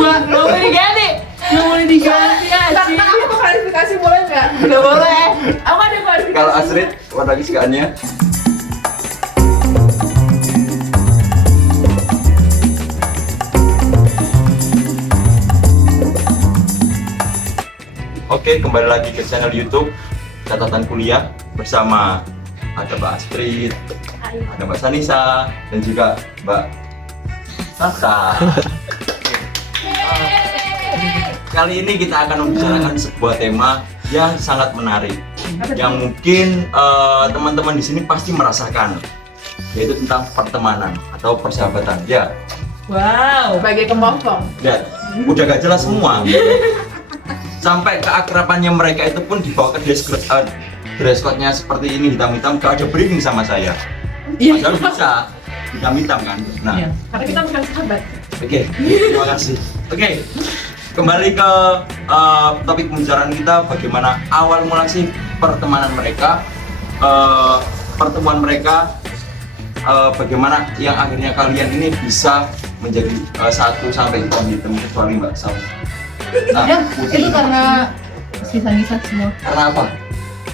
dua, nggak boleh diganti. Nggak boleh diganti ya. Karena aku klarifikasi boleh nggak? Nggak boleh. Aku ada klarifikasi. Kalau Astrid, warna kesukaannya? Oke, kembali lagi ke channel YouTube Catatan Kuliah bersama ada Mbak Astrid, ada Mbak Sanisa, dan juga Mbak Sasa. Kali ini kita akan membicarakan sebuah tema yang sangat menarik, yang mungkin teman-teman di sini pasti merasakan, yaitu tentang pertemanan atau persahabatan. Ya, Wow, sebagai kepompong. ya, udah gak jelas semua. Sampai keakrabannya mereka itu pun dibawa ke dress code-nya seperti ini, hitam-hitam, gak ada briefing sama saya. Padahal bisa hitam-hitam kan. Nah, Karena kita bukan sahabat. oke, terima kasih. Oke, kembali ke topik pembicaraan kita, bagaimana awal mula sih pertemanan mereka, pertemuan mereka, bagaimana yang akhirnya kalian ini bisa menjadi satu sampai hitam-hitam, kecuali Mbak Sam. Nah, Ya, Putih. itu karena sisa-sisa semua. Karena apa?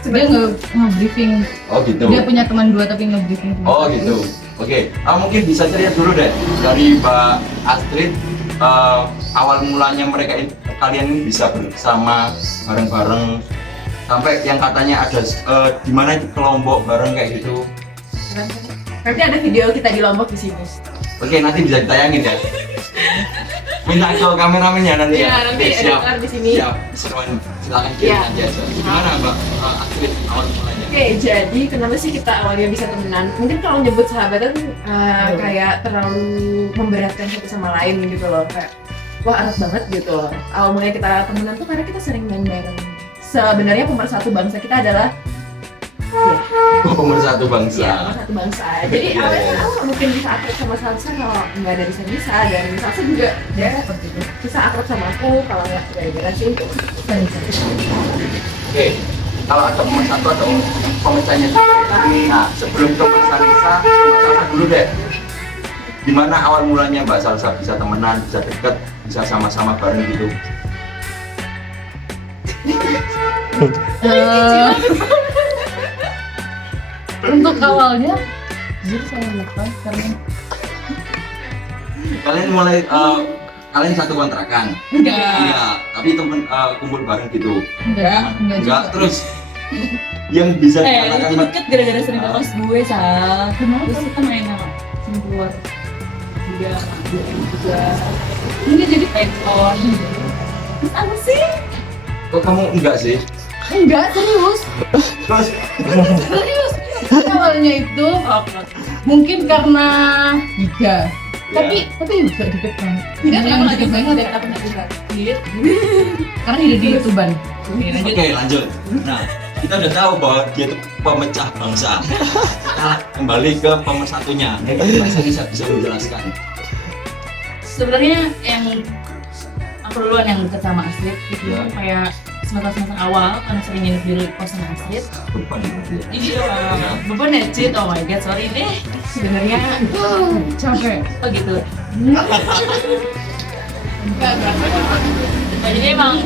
Dia nge-briefing. Oh gitu. Dia punya teman dua tapi nge-briefing. Oh gitu. Oke, mungkin bisa cerita dulu deh dari Mbak Astrid, awal mulanya mereka kalian ini bisa bersama bareng-bareng sampai yang katanya ada di mana itu kelompok bareng kayak gitu. Berarti ada video kita di Lombok di sini. Oke, nanti bisa ditayangin ya. Minta ke kameramennya nanti ya. Iya, nanti Oke, siap. editor di sini. Siap. Silakan kirim Iya. nanti aja. Gimana Mbak Astrid awal mulanya? Oke, jadi kenapa sih kita awalnya bisa temenan? Mungkin kalau nyebut sahabatan kayak terlalu memberatkan satu sama lain gitu loh, kayak wah erat banget gitu loh. Awal mulanya kita temenan tuh karena kita sering main bareng. Sebenarnya pemersatu bangsa kita adalah Pemersatu bangsa. ya, pemersatu bangsa. Jadi Iya, awalnya iya. aku mungkin bisa akrab sama Salsa kalau nggak dari Sanisa, dan Salsa juga dia Seperti itu. bisa akrab sama aku kalau nggak gara-gara sih. Oke, kalau ada pemersatu atau pemecahnya. Nah, sebelum ke Mbak Sanisa, Mbak Salsa dulu deh. Gimana awal mulanya Mbak Salsa bisa temenan, bisa deket, bisa sama-sama bareng gitu? Untuk awalnya, jadi saya lupa karena Kalian mulai kalian satu kontrakan? Enggak, tapi temen kumpul bareng gitu. enggak juga. Terus yang bisa dikatakan itu deket gara-gara sering ke kos gue, Sal. Kenapa? Terus kita main sama sering keluar juga. Ini jadi Telepon. Terus apa sih? kok kamu enggak sih? enggak serius. Terus Serius. Awalnya itu mungkin karena Giga. Tapi juga deket banget. Enggak, Yang kenapa deket lagi banget kita pernah juga. karena hidup di Tuban. Oke, lanjut. Nah, kita udah tahu bahwa dia itu pemecah bangsa. Kita kembali ke pemersatunya. Mbak Sanisa bisa menjelaskan. Sebenarnya yang aku duluan yang deket sama Astrid itu Ya. kayak semester awal karena sering nginep di kosan Astrid. Beban. Iya, beban ya, Cid. Oh my god, sorry deh. Sebenarnya Capek. Oh gitu. Nah, jadi emang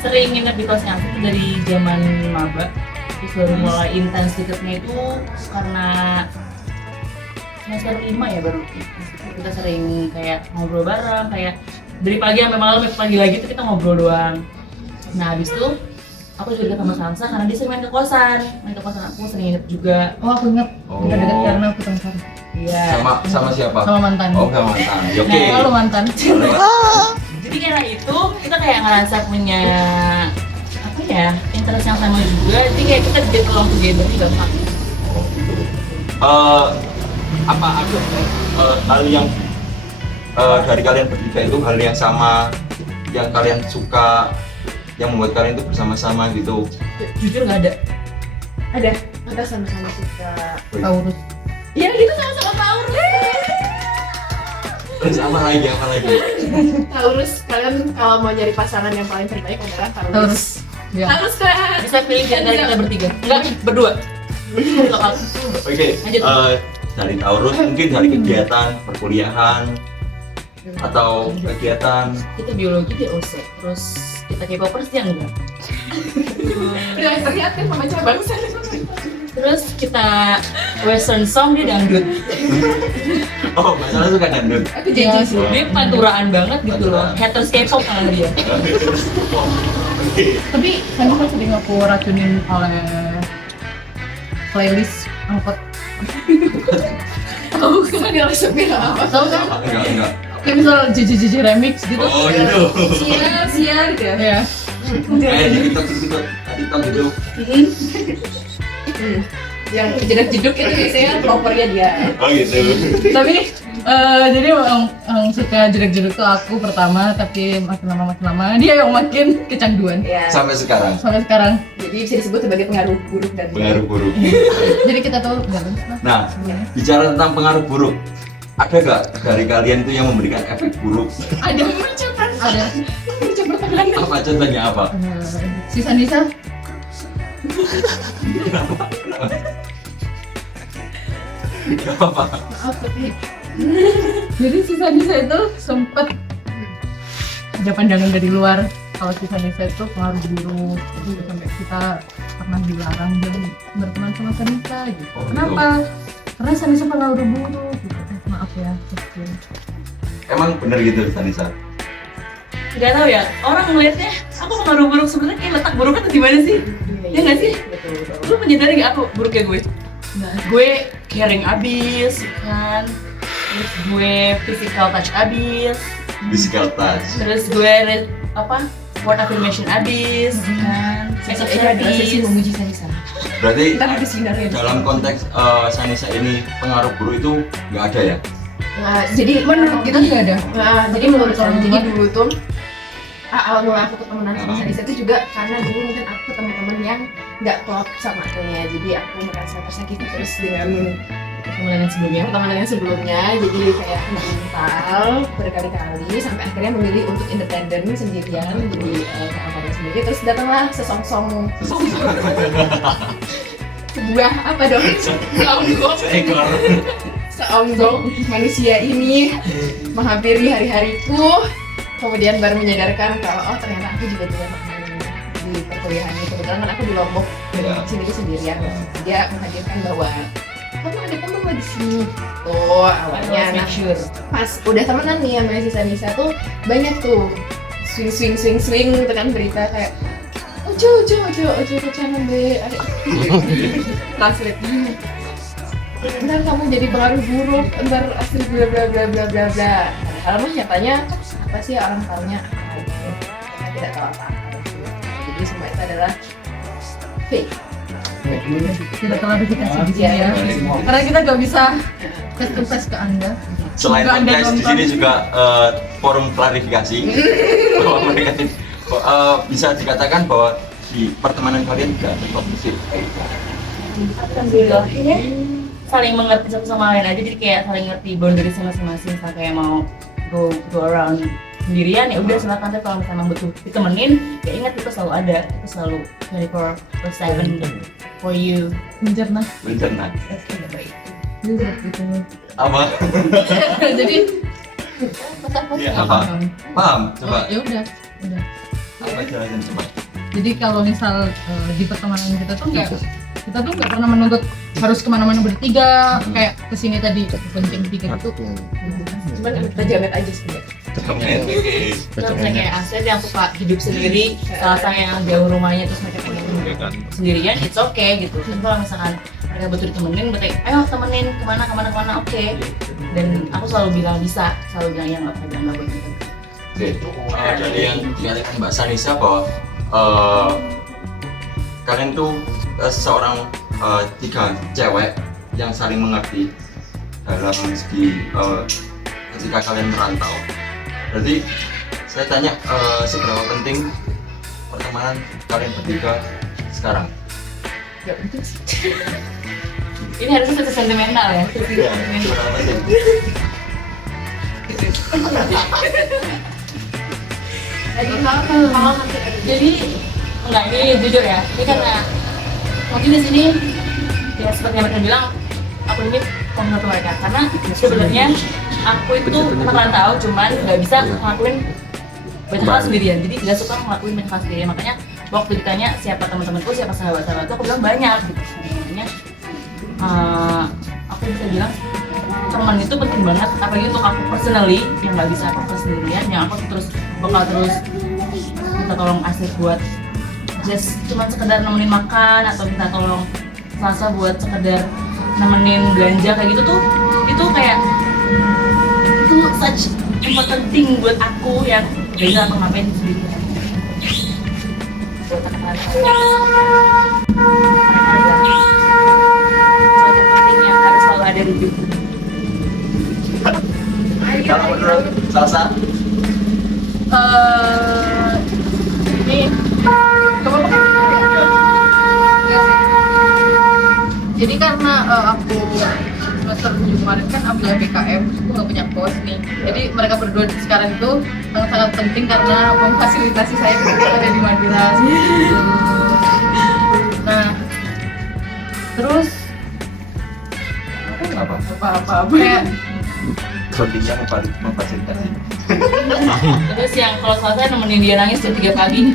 sering nginep di kosnya aku tuh dari zaman maba. Terus baru mulai intens deketnya itu karena semester 5 ya baru. Kita sering kayak ngobrol bareng, kayak dari pagi sampai malam, sampai pagi lagi tuh kita ngobrol doang. Nah habis itu aku juga deket sama Sansa karena dia sering main ke kosan aku sering nginep juga. Oh aku ingat Oh. kita deket karena aku tengkar Iya. Sama siapa? sama mantan. Oh, sama mantan. Ya, oke. Selalu mantan. Jadi karena itu kita kayak ngerasa punya apa ya, interest yang sama juga. Jadi kayak kita get along together gampang. Apa ada hal yang dari kalian bertiga itu hal yang sama yang kalian suka, yang membuat kalian itu bersama-sama gitu? Jujur nggak ada. ada kita sama-sama suka. Taurus. Ya gitu sama-sama Taurus. Terus apa lagi? Taurus, kalian kalau mau nyari pasangan yang paling terbaik adalah Taurus. Taurus. Ya. Taurus kan. Bisa pilih di antara kita bertiga. Enggak, berdua. Lokal. Oke, Lanjut. dari Taurus mungkin dari kegiatan perkuliahan atau kegiatan? Kita biologi di OC, terus kita K-popers dia enggak. Udah terlihat kan pembaca bangsa. Terus kita western song dia dangdut. Oh, masalah suka dangdut. Aku janji sih. Dia panturaan banget gitu loh. Haters K-pop malah dia. Tapi saya kan sering aku racunin oleh playlist angkot. Tahu kan dia resepnya apa? Tahu kan? Enggak. Kayak misal JJJ remix gitu. Oh gitu. Siar gitu ya. Ya. Kayak di TikTok gitu. Yang jeduk-jeduk itu biasanya propernya dia. Oh gitu. Tapi jadi yang suka jeduk-jeduk tuh aku pertama, tapi makin lama dia yang makin kecanduan Ya. Sampai sekarang. sampai sekarang. Jadi bisa disebut sebagai pengaruh buruk dan Pengaruh buruk. Jadi kita tuh balance lah. Nah, bicara tentang pengaruh buruk, ada gak dari kalian itu yang memberikan efek buruk? ada mengucapkan Ada Apa contohnya apa? sisa Nisa. Apa? maaf tapi Jadi sisa Nisa itu sempet ada pandangan dari luar kalau sisa Nisa itu pengaruh buruk, gitu. Sampai kita pernah dilarang dan berteman sama Sanisa gitu. Oh, Kenapa? Karena Sanisa pengaruh buruk gitu. Maaf ya, kecil. Emang bener gitu, Sanisa? Gak tau ya, orang ngeliatnya aku pengaruh buruk sebenarnya kayak letak buruknya tuh gimana sih? Ya nggak sih? betul. Lu menyadari gak aku buruknya gue? Gue caring abis, kan? Terus gue physical touch abis, Physical touch. terus gue word affirmation abis, kan? Sex Itu adalah sesi abis. memuji Sanisa. Berarti Kita ada sinarnya. dalam konteks Sanisa ini pengaruh buruk itu nggak ada ya? Nah, jadi Menurut kita nggak ada. Nah, jadi menurut saya, jadi dulu tuh awal mula aku ketemenan sama Ah. Sanisa itu juga karena dulu mungkin aku ketemu temen yang nggak klop sama akunya, jadi aku merasa tersakiti terus dengan Kemudian yang sebelumnya, pertemanan yang sebelumnya, jadi kayak mental berkali-kali sampai akhirnya memilih untuk independen sendirian, jadi ke kamarnya sendiri, terus datanglah seseong-song sebuah apa dong Seekor. seonggok manusia ini menghampiri hari-hariku, kemudian baru menyadarkan kalau oh ternyata aku juga punya teman di perkuliahan ini. Kebetulan kan aku di Lombok dan Ya. di sini tuh sendirian, dia menghadirkan bahwa kamu ada teman lo di sini tuh awalnya. Nah, sure. pas udah temenan nih sama si Sanisa tuh banyak tuh swing dengan berita kayak ojo kecangan deh translate ntar kamu jadi pengaruh buruk, ntar asli bla bla bla bla bla bla. Padahal mah nyatanya apa sih orang taunya kita tidak tahu apa-apa. Jadi semua itu adalah fake. Tidak klarifikasi di sini Iya. ya. Karena kita nggak bisa tes ke Anda. Selain Semoga Anda podcast di nonton. sini juga forum klarifikasi bahwa mereka bisa dikatakan bahwa di pertemanan kalian tidak ada toksik. Alhamdulillah ya, saling mengerti satu sama lain aja, jadi kayak saling ngerti boundaries masing-masing. Misalnya kayak mau go around sendirian ya udah silakan, tapi kalau misalnya butuh ditemenin ya ingat kita selalu ada, kita selalu 24/7 for you. Mencerna. Mencerna. That's kind of right. Gitu. Apa? Jadi Ya, apa? Paham? Coba. ya udah. Apa jelasin coba? Jadi kalau misal di pertemanan kita tuh nggak pernah menuntut harus kemana-mana bertiga, kayak kesini tadi kencing tiga itu. Cuman kita jamet aja sebenarnya. Terus misalnya kayak Asep yang suka hidup sendiri, salah yang jauh rumahnya terus mereka pengen sendirian, it's okay gitu. Tapi kalau misalkan mereka butuh ditemenin, berarti ayo temenin kemana, oke. Dan aku selalu bilang bisa, selalu bilang yang nggak boleh. Oke, dari yang dikatakan Mbak Sanisa bahwa kalian tuh seorang tiga cewek yang saling mengerti dalam segi ketika kalian merantau. Berarti saya tanya seberapa penting pertemanan kalian bertiga sekarang? Gak penting sih. Ini harusnya sesi sentimental ya, sesi sentimental. Seberapa penting? Jadi enggak, ini jujur ya, ini karena mungkin di sini ya seperti yang mereka bilang aku ini komentar mereka, karena sebenarnya aku itu merantau, cuman nggak bisa ngelakuin banyak hal sendirian, jadi nggak suka ngelakuin banyak hal sendirian. Makanya waktu ditanya siapa teman-temanku, siapa sahabat-sahabatku, aku bilang banyak gitu. Makanya aku bisa bilang teman itu penting banget, apalagi untuk aku personally yang nggak bisa apa-apa sendirian, yang aku bakal terus minta tolong Asif buat just cuman sekedar nemenin makan, atau minta tolong Salsa buat sekedar nemenin belanja kayak gitu tuh, itu kayak itu such important thing buat aku yang gak bisa aku ngapain sendirian. Mereka adalah suatu penting yang harus selalu ada di hidup. Kalau menurut Salsa? Ini coba pakai enggak sih. Jadi karena aku semester 7 kemarin kan ambil PKM, aku nggak punya kos nih. Jadi mereka berdua sekarang itu sangat-sangat penting karena memfasilitasi saya ketika ada di Madura. Gitu. Nah, terus apa kayak Pentingnya memfasilitasi. Terus yang kalau Salsa nemenin dia nangis jam 3 pagi.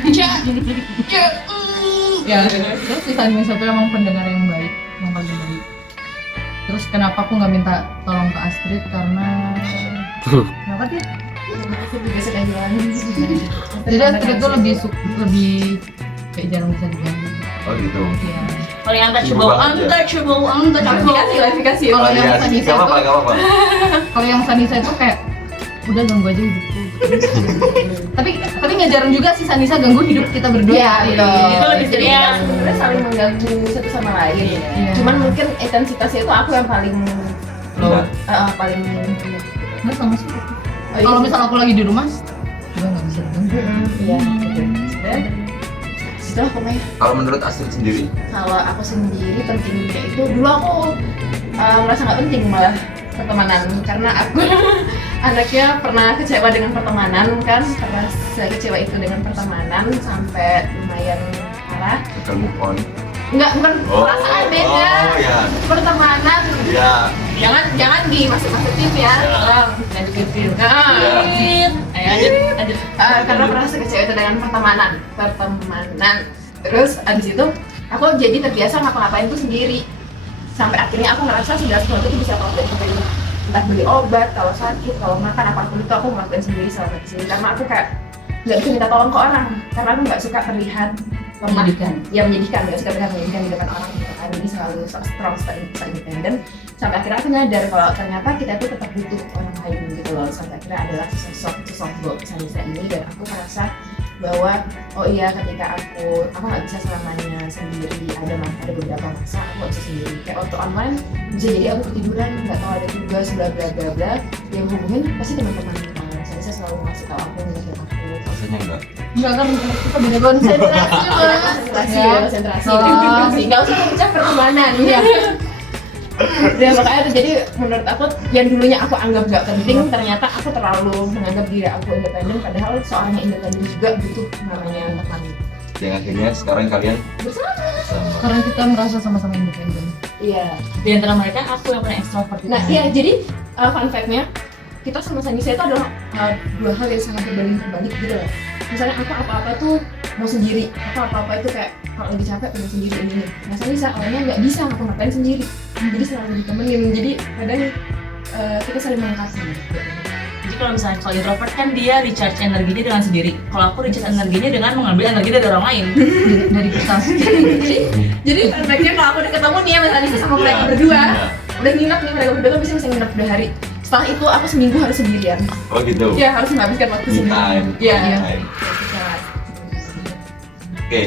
ya terus si Sanmi satu emang pendengar yang baik, yang paling baik. Terus kenapa aku nggak minta tolong ke Astrid, karena kenapa dia? Aku juga suka jalan. Jadi Astrid tuh lebih kayak jarang bisa diganggu. Oh gitu. Iya. Paling Sibuk banget ya? Klarifikasi. Kalau yang Iya, Sanisa gak apa-apa, itu, gak apa-apa. kalau yang Sanisa itu kayak udah ganggu aja hidupku. tapi nggak jarang juga sih Sanisa ganggu hidup kita berdua. Iya, betul. Itu lebih Jadi serius. ya, sebenarnya saling mengganggu satu sama lain. Iya. Cuman mungkin intensitasnya itu aku yang paling Iya. paling Nggak sama sih. Oh, iya. Kalau misal aku lagi di rumah juga nggak bisa diganggu. Iya. Sebenarnya itulah pokoknya. Kalau menurut Astrid sendiri? Kalau aku sendiri pentingnya itu dulu aku merasa nggak penting malah pertemanan, karena aku anaknya pernah kecewa dengan pertemanan kan, karena saya kecewa itu dengan pertemanan sampai lumayan parah. Gagal move on. Enggak, bukan perasaan beda. Oh ya. Pertemanan Ya. jangan dimasukin ya. Dan dipikir. Nah, Ayo lanjut. karena pernah kecewa itu dengan pertemanan. Terus abis itu aku jadi terbiasa ngapa-ngapain tuh sendiri. Sampai akhirnya aku ngerasa segala sesuatu itu bisa aku lakuin sendiri. Entah beli obat, kalau sakit, kalau makan, apapun itu aku ngelakuin sendiri selama di sini. Karena aku kayak nggak bisa minta tolong ke orang, karena aku nggak suka terlihat lemah. Ya menyedihkan, nggak suka terlihat menyedihkan di depan orang gitu kan. Jadi selalu strong, bisa independen. Sampai akhirnya aku nyadar kalau ternyata kita itu tetap butuh orang lain gitu loh. Sampai akhirnya adalah sosok buat Sanisa ini, dan aku merasa bahwa oh iya, ketika aku nggak bisa selamanya sendiri, ada beberapa masa aku nggak bisa sendiri. Kayak waktu online bisa jadi aku ketiduran, nggak tahu ada tugas bla bla bla bla, yang hubungin pasti teman-teman saya selalu ngasih tahu aku, ngasih aku. Rasanya enggak. Enggak kan kita beda konsentrasi Konsentrasi, nggak usah mencap pertemanan ya. Ya makanya itu, jadi menurut aku yang dulunya aku anggap gak penting, ternyata aku terlalu menganggap diri aku independen, padahal seorang yang independen juga butuh namanya teman. Yang akhirnya sekarang kalian Bersama. karena kita merasa sama-sama independen. Iya. Di antara mereka aku yang paling ekstrovert. Nah iya, jadi fun fact-nya kita sama Sanisa itu adalah dua hal yang sangat berbalik gitu loh. Misalnya aku apa-apa tuh mau sendiri, aku apa-apa itu kayak kalau lagi capek pengen sendiri ini. Nah Sanisa orangnya nggak bisa ngapa-ngapain sendiri, jadi selalu ditemenin. Jadi kadang kita saling melengkapi gitu. Jadi kalau misalnya kalau introvert kan dia recharge energinya dengan sendiri. Kalau aku recharge energinya dengan mengambil energi dari orang lain. Dari kita. Jadi efeknya kalau aku udah ketemu nih ya Mas Anissa sama mereka berdua, udah nginep nih mereka berdua kan bisa nginep 2 hari. Setelah itu aku seminggu harus sendirian. Oh gitu. Ya harus menghabiskan waktu Me sendiri. time. Iya. Me time. Oke,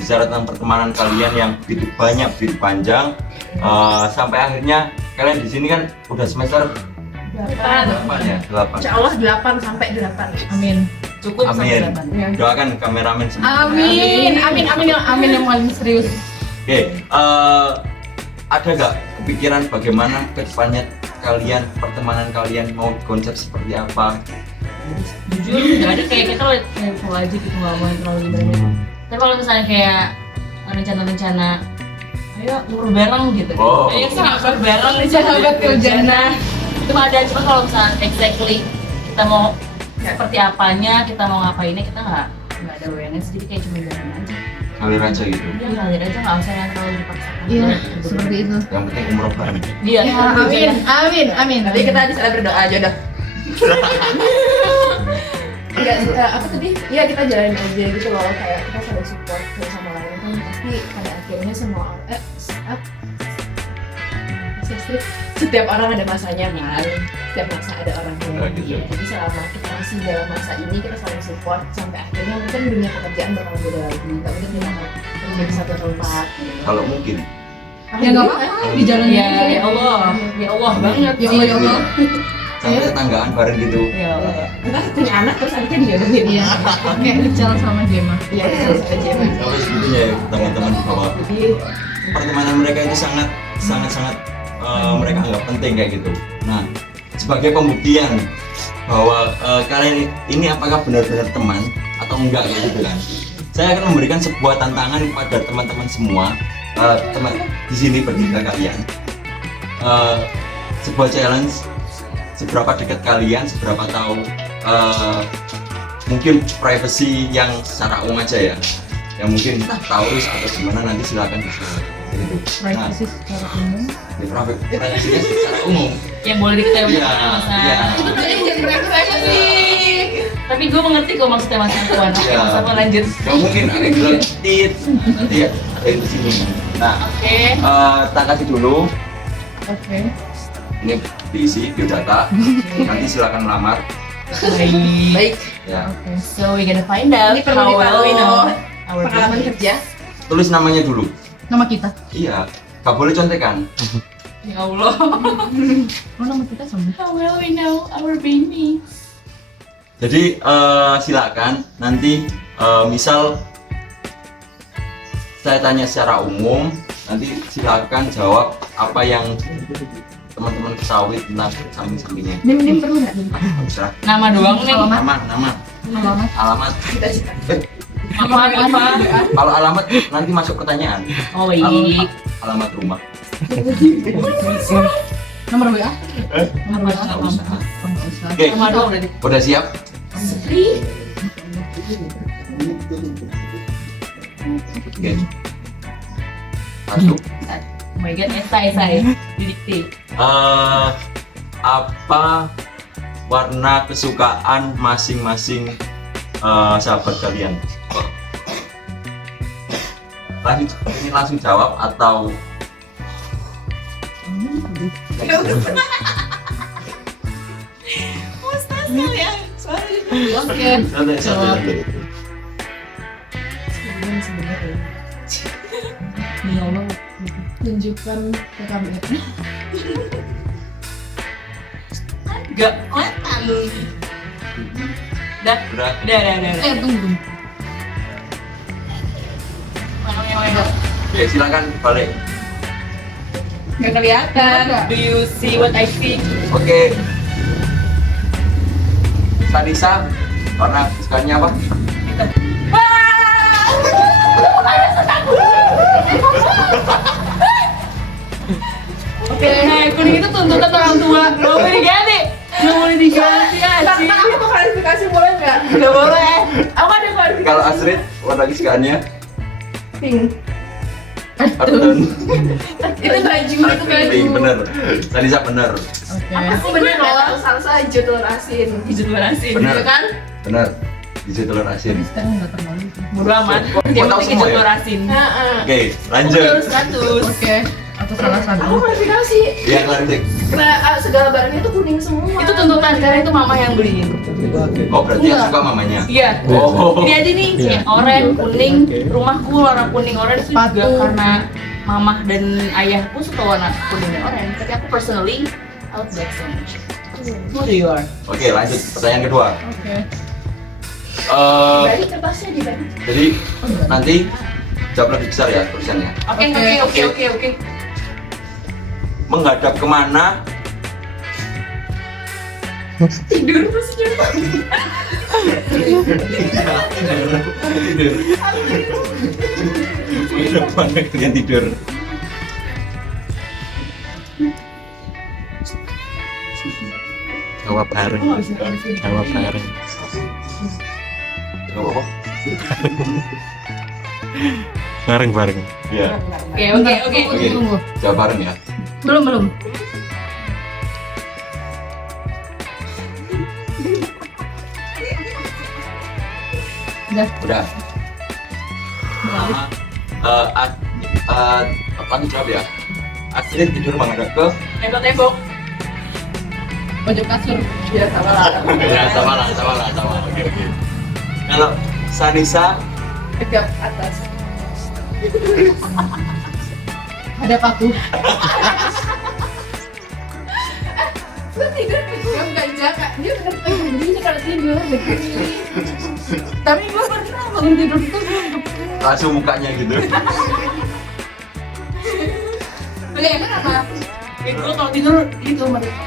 bicara tentang pertemanan kalian yang begitu banyak, begitu panjang, sampai akhirnya kalian di sini kan udah semester 8. 8 ya? 8. Insya Allah 8 sampai 8. Amin. Cukup sampai Amin. 8. Ya. Doakan kameramen semua. Amin yang paling serius. Oke, ada nggak kepikiran bagaimana kedepannya kalian, pertemanan kalian mau konsep seperti apa? Jujur nggak ada, kayak kita level aja gitu, nggak mau yang terlalu gimana. Tapi kalau misalnya kayak rencana-rencana, ayo ngurus bareng gitu. Oh. Ayo kita ngurus bareng. Sahabat kerjana. cuma ada, cuma kalau misalnya exactly kita mau seperti apanya, kita mau ngapainnya, kita nggak ada awareness, jadi kayak cuma jalan aja. Ngalir aja gitu. Iya, ngalir aja, nggak usah yang terlalu dipaksakan. Iya, seperti itu. Yang penting umroh bareng. Iya, Ya, amin. Nanti kita di sana berdoa aja dah. Enggak, apa tadi? Iya, kita jalanin aja gitu loh, kayak kita saling support satu sama lain kan pasti pada akhirnya semua setiap orang ada masanya kan, setiap masa ada orangnya. Oh, gitu. Jadi selama kita masih dalam masa ini kita saling support sampai akhirnya mungkin dunia pekerjaan bakal beda lagi, nggak mungkin kita mau kerja di satu tempat. Kalau mungkin. Ya nggak apa-apa, di jalan ya Allah, ya Allah banget. Ya Allah, ya Allah. Sampai tetanggaan bareng gitu. Ya Allah. Kita punya anak terus akhirnya dijodohin. Iya, kayak Ical sama Gemma. Iya, terus aja. Sampai segitunya ya teman-teman bahwa Jadi pertemanan mereka itu sangat mereka anggap penting kayak gitu. Nah, sebagai pembuktian bahwa kalian ini apakah benar-benar teman atau enggak kayak gitu kan. Saya akan memberikan sebuah tantangan kepada teman-teman semua, teman di sini bertiga kalian. Sebuah challenge, seberapa dekat kalian, seberapa tahu mungkin privacy yang secara umum aja ya. Yang mungkin tahu atau gimana nanti silakan diskusi. Gitu. Nah, Privacy secara umum. privasinya secara umum. Yang boleh diketahui Iya, sama iya. itu tuh yang jadi mereka sih. Tapi gue mengerti kok maksudnya Mas Antoine. Oke, Iya. Mas Antoine lanjut. Gak mungkin ada yang bilang tit, nanti ya ada yang di sini. Nah, Oke. kita kasih dulu. Oke. Ini diisi biodata. Nanti silakan melamar. Baik. Ya. Oke. So we gonna find out Ini perlu how well we ditahu know our pengalaman business. kerja. Tulis namanya dulu. Nama kita. Iya. Gak boleh contekan. Ya Allah. Oh, nama kita sama. How well we know our baby. Jadi silakan nanti misal saya tanya secara umum, nanti silakan jawab apa yang teman-teman ketahui tentang samping-sampingnya. Nim perlu nggak nih? Terserah. Nama doang nih. Alamat. Nama, Alamat. alamat. Cita-cita. Apa? Kalau alamat nanti masuk pertanyaan. Oh baik. Alamat rumah. Nomor WA. Nomor WA. Apa? Oh, nggak usah. Oke, Nama doang berarti. udah siap? Sri. Oke. Satu. Oh my god, esai. Didikte. Apa warna kesukaan masing-masing sahabat kalian? Ini langsung jawab atau Oke. santai. Sebenarnya Ya Allah. tunjukkan ke kamera. Gak kelihatan. Udah. Udah. Tunggu. Oke, silakan balik. Nggak kelihatan. Do you see what I see? Oke. Sanisa, warna kesukaannya apa? Oke, kuning itu tuntutan orang tua. Gak boleh diganti. Gak boleh diganti Tapi aja. aku klarifikasi boleh nggak? Gak boleh. Aku ada klarifikasi. Kalau Astrid, warna kesukaannya? Pink. Kartun. Itu baju, itu baju. Pink, bener. Sanisa bener. Oke. Aku bener loh, salsa hijau telur asin. Hijau telur asin. Bener. Iya kan? Bener. Hijau telur asin. Sekarang nggak terlalu. Bodo amat. Mau Yang tahu penting semua hijau ya? telur asin. Heeh. Oke, Aku lanjut. harus 100. Oke. Atau salah Aku satu. klarifikasi. Iya, lanjut. Nah, segala barangnya tuh kuning semua. Itu tuntutan karena itu mama yang beliin. Oh, berarti yang Enggak. suka mamanya. Iya. Oh. Ini aja nih, kayak oranye, kuning. Rumahku warna kuning oranye itu juga Sepatu. karena mamah dan ayahku suka warna kuning dan oranye. Tapi aku personally, I like black so much. Who do you are? Oke, lanjut. Pertanyaan kedua. Oke. Balik kertasnya di balik. Jadi nanti jawab lebih besar ya tulisannya. Oke. Menghadap kemana? Tidur masih tidur. Tidur. Menghadap kemana kalian tidur? jawab bareng. Oh, bisa. Jawab bareng. Nggak apa-apa. Bareng. Iya. Oke. Oke. Tunggu. Jawab bareng ya. Belum. Udah. Apa nih jawab ya? Astrid tidur menghadap ke Tembok-tembok. Pojok kasur. Ya sama lah. ya sama lah. Oke. Kalau Sanisa Tegap atas. Ada paku. Lu tidur tegap nggak jaga. Dia bener begini kalau tidur begini. Tapi gue pernah bangun tidur itu langsung mukanya gitu. Oke, kenapa? Itu kalau tidur itu mereka.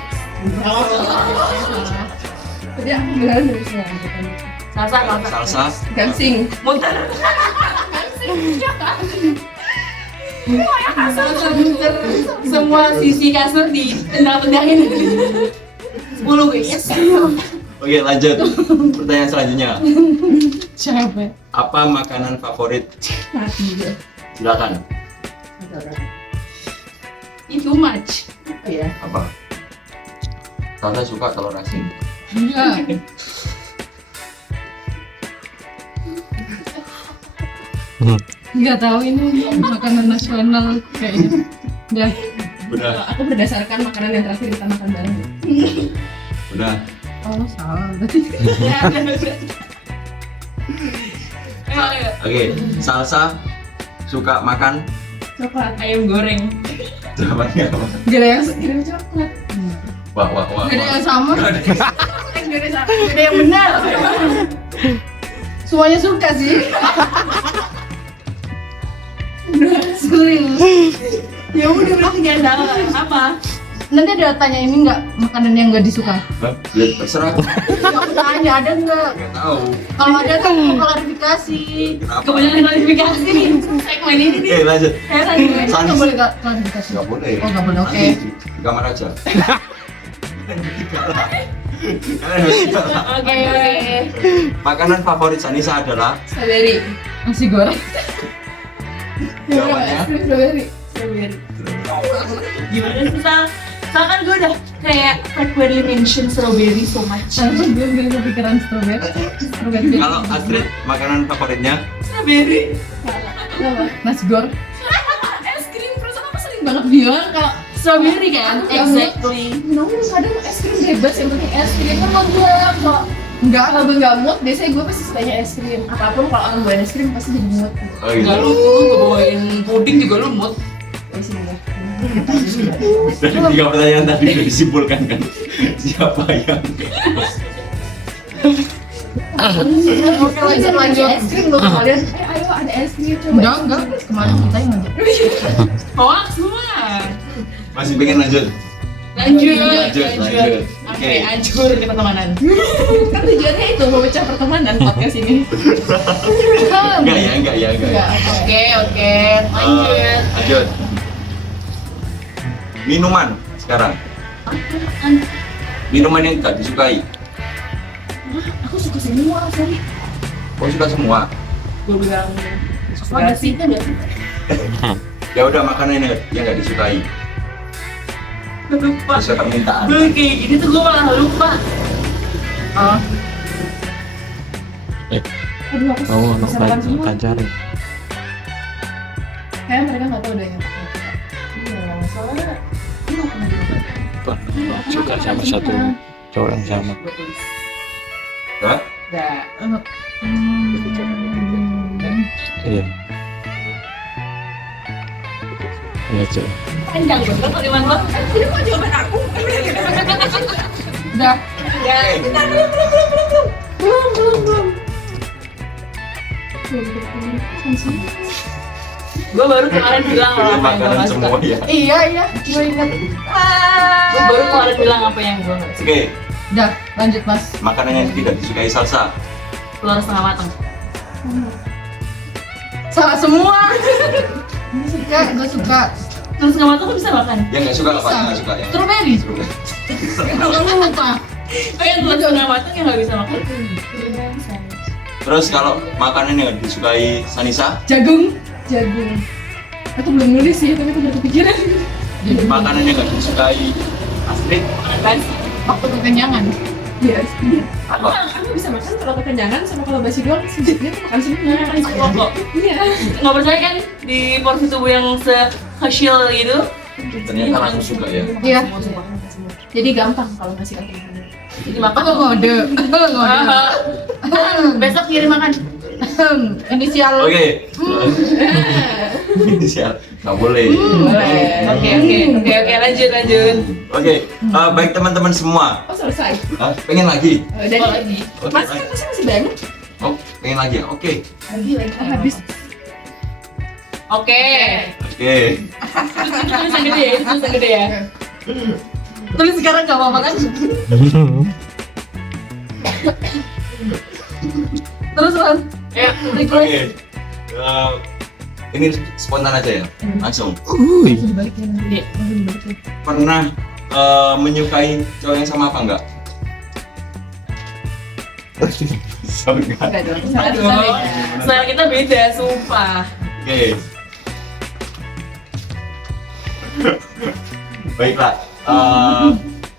Jadi aku bilang dari sini. Salsa. Gansing. Muter. Semua sisi kasur ditendang-tendangin. 10 guys. Oke, lanjut. Pertanyaan selanjutnya. Capek. Apa makanan favorit? Silakan. Ini too much. Iya. Apa? Salsa suka telur asin. Iya. Nggak tahu ini makanan nasional kayaknya. Udah. Udah. Aku berdasarkan makanan yang terakhir kita makan bareng. Udah. Oh salah berarti. Oke, Salsa suka makan Coklat. Ayam goreng. jawabannya apa? Gak ada yang Kirim coklat. Wah. gak ada yang sama. Indonesia. Gak ada yang benar. Semuanya suka sih. Serius. Ya udah berarti gak ada apa. Nanti ada tanya ini nggak makanan yang nggak disuka? Hah? Ya terserah. Aku tanya ada nggak? Nggak tahu. Kalau ada tuh klarifikasi. Kenapa? Kebanyakan klarifikasi nih segmen ini nih. Oke, lanjut. Heran gue. Sans. Nggak boleh klarifikasi. Nggak boleh. Oh nggak boleh. Oke. Nanti di kamar aja. Kalian harus kalah. Oke. Makanan favorit Sanisa adalah Strawberry. Nasi goreng. jawabannya. Strawberry. Gimana sih Sal? Sal kan gue udah kayak frequently mention strawberry so much. Aku belum gak kepikiran strawberry. Strawberry. Kalau Astrid makanan favoritnya Strawberry. Nasi goreng. Es krim terus aku sering Banget bilang kalau Strawberry kan? Exactly. Namun kadang es krim bebas yang penting es krim kan mau gue kok enggak. kalau gue nggak mood biasanya gue pasti sukanya es krim apapun kalau orang bawain es krim pasti jadi mood oh Enggak lu gue bawain puding juga lu mood. di sini ya. dari 3 pertanyaan tadi udah disimpulkan kan siapa yang Oke lanjut. Es krim loh kalian ayo ada es krim coba Enggak. Kemarin kita yang ngajak. Hoax semua. masih pengen lanjut. Lanjut. Oke. Oke, hancur di pertemanan. kan tujuannya itu memecah pertemanan podcast ini Enggak ya. Oke. Lanjut. Lanjut. Minuman sekarang. Minuman yang tak disukai. aku suka semua sorry Kau suka semua? Gue bilang ada sih kan ya Ya udah makanan yang nggak disukai. lupa. Sesuai permintaan. Gue kayak gini tuh gue malah lupa. aduh aku Kamu anak bisa makan semua belajar. kayak mereka nggak tahu deh yang soalnya Suka sama satu cowok yang sama. Hah? Enggak. Iya. Iya cok. Panjang banget kalimat lo. ini kok jawaban aku Udah. Ya. belum Gue baru kemarin bilang Pilih apa yang gue makanan gak semua suka. ya. Iya. Gue ingat. Gue baru kemarin bilang apa yang gue gak suka. Oke, Udah. Lanjut mas. makanan yang tidak disukai Salsa. Telur setengah matang. Salah semua. Suka. Gue suka. Telur setengah matang lo bisa makan? Yang nggak suka apa? Yang nggak suka ya. Strawberry. Kalau lu lupa. Kayak buat setengah matang yang nggak bisa makan. Terus kalau makanan yang disukai Sanisa, Jagung. Jagung. Aku belum nulis sih, tapi aku udah kepikiran. makanan yang nggak disukai Astrid, Kan? Waktu kekenyangan. Iya. apa? Aku bisa makan kalau kekenyangan sama kalau basi doang sejujurnya aku makan semua. Makan semua kok. Iya. Nggak percaya kan di porsi tubuh yang sekecil gitu? Ternyata langsung suka ya. Iya. Semua. Jadi gampang kalau ngasih aku. Jadi makan Aku ngode. Besok kirim makan. Inisial. Oke. Inisial nggak boleh. Oke, lanjut. Oke, baik teman-teman semua. Oh selesai. Pengen lagi? Udah Oh, lagi. Oke, masih banyak. oh, pengen lagi ya? Oke. Lagi habis. Oke. Oke. Tulisan gede ya, tulisan gede ya. Tulis sekarang gak apa-apa kan? Terus Ron. Ya, Request. Oke. Ini spontan aja ya, langsung. Uy. gede. Pernah menyukai cowok yang sama apa enggak? Sama enggak? Enggak dong. Aduh, selera kita beda, sumpah. Oke. Baiklah.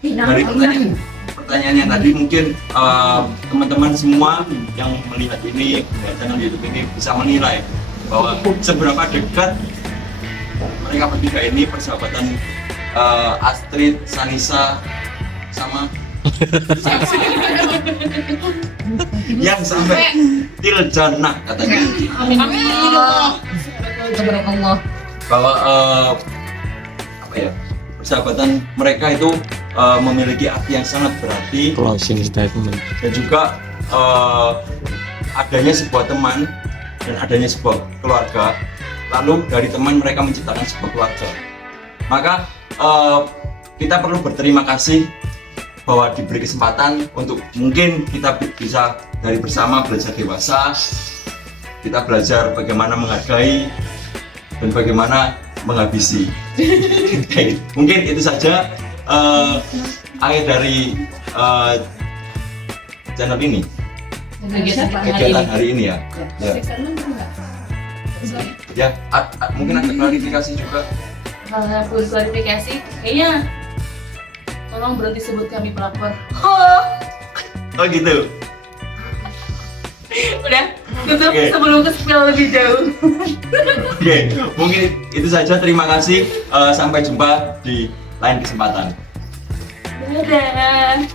Dari pertanyaan yang tadi mungkin teman-teman semua yang melihat ini melihat channel YouTube ini bisa menilai bahwa seberapa dekat mereka bertiga ini persahabatan Astrid, Sanisa sama yang sampai til jannah katanya. Amin. Tabarakallah. Bahwa apa ya, persahabatan mereka itu memiliki arti yang sangat berarti Closing statement. dan juga adanya sebuah teman dan adanya sebuah keluarga, lalu dari teman mereka menciptakan sebuah keluarga. Maka kita perlu berterima kasih bahwa diberi kesempatan untuk mungkin kita bisa dari bersama belajar dewasa, kita belajar bagaimana menghargai dan bagaimana menghabisi. Oke, mungkin itu saja akhir dari channel ini, kegiatan hari ini ya. Ya, mungkin ada klarifikasi juga. Hal yang perlu diklarifikasi, kayaknya tolong berhenti sebut kami pelakor. Oh gitu. Udah, tutup Oke. sebelum ke spill lebih jauh. Oke, mungkin itu saja. Terima kasih. Sampai jumpa di lain kesempatan. Dadah.